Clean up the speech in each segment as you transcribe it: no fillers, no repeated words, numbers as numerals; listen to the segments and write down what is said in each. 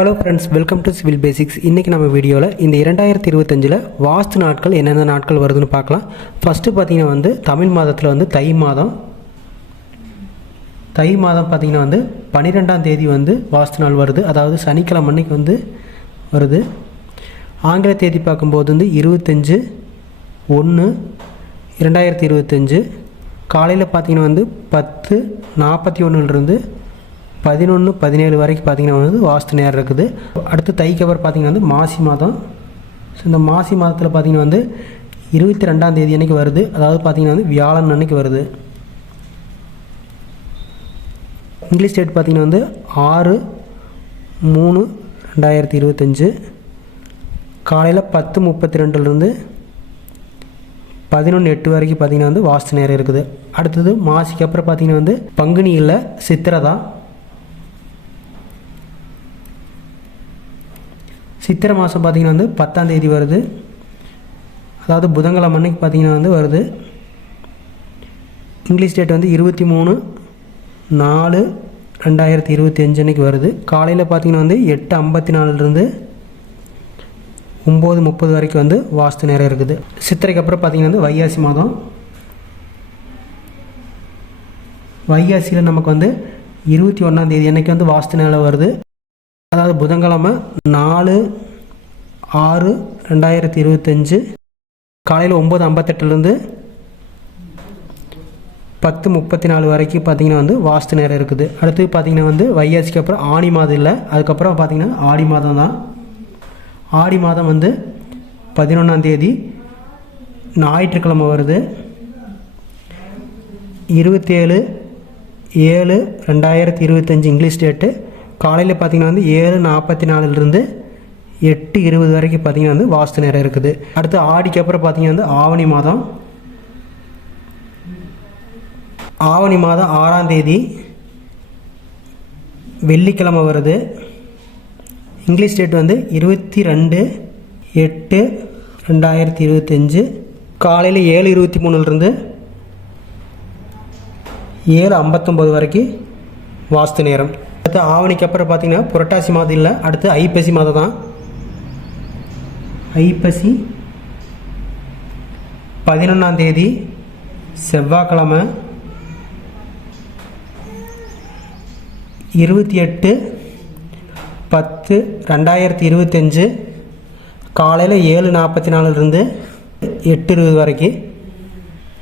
Hello friends, welcome to civil basics. இன்றைக்கி நம்ம வீடியோவில் இந்த 2025 வாஸ்து நாட்கள் என்னென்ன நாட்கள் வருதுன்னு பார்க்கலாம். ஃபஸ்ட்டு பார்த்திங்கன்னா வந்து தமிழ் மாதத்தில் வந்து தை மாதம் பார்த்திங்கன்னா வந்து 12ஆம் தேதி வந்து வாஸ்து நாள் வருது. அதாவது சனிக்கிழமை அன்னைக்கு வந்து வருது. ஆங்கில தேதி பார்க்கும்போது வந்து 25/1/2025 காலையில் பார்த்திங்கன்னா வந்து 10:41 11:17 வரைக்கும் பார்த்திங்கன்னா வந்து வாஸ்து நேரம் இருக்குது. அடுத்து தைக்கு அப்புறம் பார்த்திங்கன்னா வந்து மாசி மாதம். ஸோ இந்த மாசி மாதத்தில் பார்த்திங்கன்னா வந்து 22ஆம் தேதி அன்றைக்கி வருது. அதாவது பார்த்திங்கன்னா வந்து வியாழன் அன்னைக்கு வருது. இங்கிலீஷ் டேட் பார்த்திங்கன்னா வந்து 6/3/2025 காலையில் 10:32 11:08 வரைக்கும் பார்த்திங்கன்னா வந்து வாஸ்து நேரம் இருக்குது. அடுத்தது மாசிக்கு அப்புறம் பார்த்திங்கன்னா வந்து பங்குனி இல்லை, சித்திரை தான். சித்திரை மாதம் பார்த்திங்கன்னா வந்து 10ஆம் தேதி வருது. அதாவது புதன்கிழமை அன்னைக்கு பார்த்திங்கன்னா வந்து வருது. இங்கிலீஷ் டேட் வந்து 23/4/2025 அன்றைக்கி வருது. காலையில் பார்த்திங்கன்னா வந்து 8:54 9:30 வரைக்கும் வந்து வாஸ்து நேரம் இருக்குது. சித்திரைக்கு அப்புறம் பார்த்திங்கன்னா வந்து வைகாசி மாதம். வைகாசியில் நமக்கு வந்து 21ஆம் தேதி அன்றைக்கி வந்து வாஸ்து நேரம் வருது. அதாவது புதன்கிழமை 4/6/2025 காலையில் 9:58 10:34 வரைக்கும் பார்த்திங்கன்னா வந்து வாஸ்து நேரம் இருக்குது. அடுத்து பார்த்திங்கன்னா வந்து வைகாசிக்கு அப்புறம் ஆடி மாதம் இல்லை, அதுக்கப்புறம் பார்த்திங்கன்னா ஆடி மாதம் தான். ஆடி மாதம் வந்து 11ஆம் தேதி ஞாயிற்றுக்கிழமை வருது. 27/7/2025 இங்கிலீஷ் டேட்டு. காலையில் பார்த்திங்கன்னா வந்து 7:44 8:20 வரைக்கும் பார்த்திங்கன்னா வந்து வாஸ்து நேரம் இருக்குது. அடுத்து ஆடிக்கு அப்புறம் பார்த்திங்கன்னா வந்து ஆவணி மாதம். ஆவணி மாதம் 6ஆம் தேதி வெள்ளிக்கிழமை வருது. இங்கிலீஷ் டேட் வந்து 22/8/2025 காலையில் 7:23 7:59 வரைக்கும் வாஸ்து நேரம். அடுத்து ஆவணிக்கு அப்புறம் பார்த்திங்கன்னா புரட்டாசி மாதம் இல்லை, அடுத்து ஐப்பசி மாதம் தான். ஐப்பசி 11ஆம் தேதி செவ்வாய்க்கிழமை 28/10/2025 காலையில் 7:44 8:20 வரைக்கும்.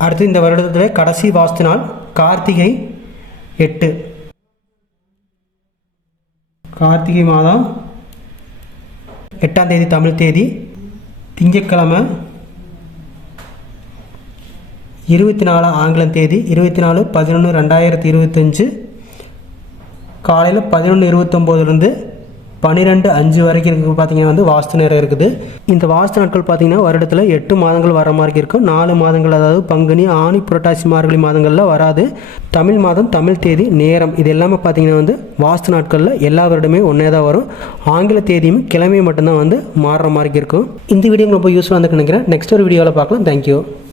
அடுத்து இந்த வருடத்தில் கடைசி வாஸ்து நாள் கார்த்திகை 8. கார்த்திகை மாதம் 8ஆம் தேதி தமிழ் தேதி திங்கட்கிழமை 24 ஆங்கிலம் தேதி 24/11/2025 காலையில் 11:29 12:05 வரைக்கும் இருக்குது. பார்த்திங்கன்னா வந்து வாஸ்து நேரம் இருக்குது. இந்த வாஸ்து நாட்கள் பார்த்திங்கன்னா வருடத்தில் 8 மாதங்கள் வர மாதிரி இருக்கும். 4 மாதங்கள் அதாவது பங்குனி ஆனி புரட்டாசி மார்கழி மாதங்களில் வராது. தமிழ் மாதம் தமிழ் தேதி நேரம் இது எல்லாமே பார்த்திங்கன்னா வந்து வாஸ்து நாட்களில் எல்லா வருடமே ஒன்றே தான் வரும். ஆங்கில தேதியும் கிழமையும் மட்டும்தான் வந்து மாறுற மாதிரி இருக்கும். இந்த வீடியோ ரொம்ப யூஸ்ஃபுல்லாக வந்து நினைக்கிறேன். நெக்ஸ்ட் ஒரு வீடியோவில் பார்க்கலாம். தேங்க்யூ.